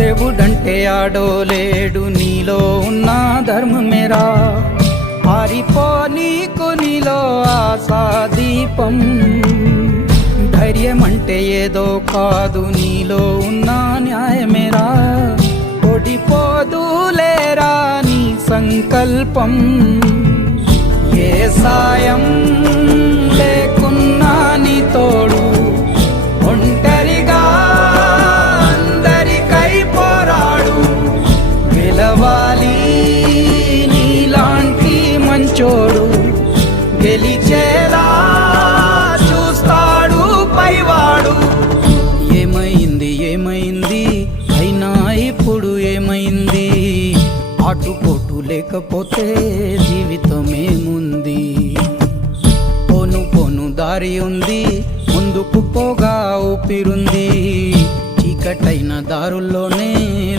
దేవుడంటే ఆడోలేడు, నీలో ఉన్న ధర్మమేరా. ఆరిపో నీకు నీలో ఆశా దీపం. ధైర్యం అంటే ఏదో కాదు, నీలో ఉన్న న్యాయమేరా. ఓడిపోదులేరా నీ సంకల్పం. ఏ సాయం లేకున్నా నీ తోడు, ఒంటరిగా అందరికై పోరాడు. గెలవాలి నీలాంటి మంచోడు, గెలిచేలా చూస్తాడు పైవాడు. ఏమైంది ఏమైంది అయినా ఇప్పుడు ఏమైంది? ఆటుపోటు లేకపోతే జీవితమేముంది? పోను పోను దారి ఉంది, ముందుకు పోగా ఊపిరుంది. చీకటైన దారుల్లోనే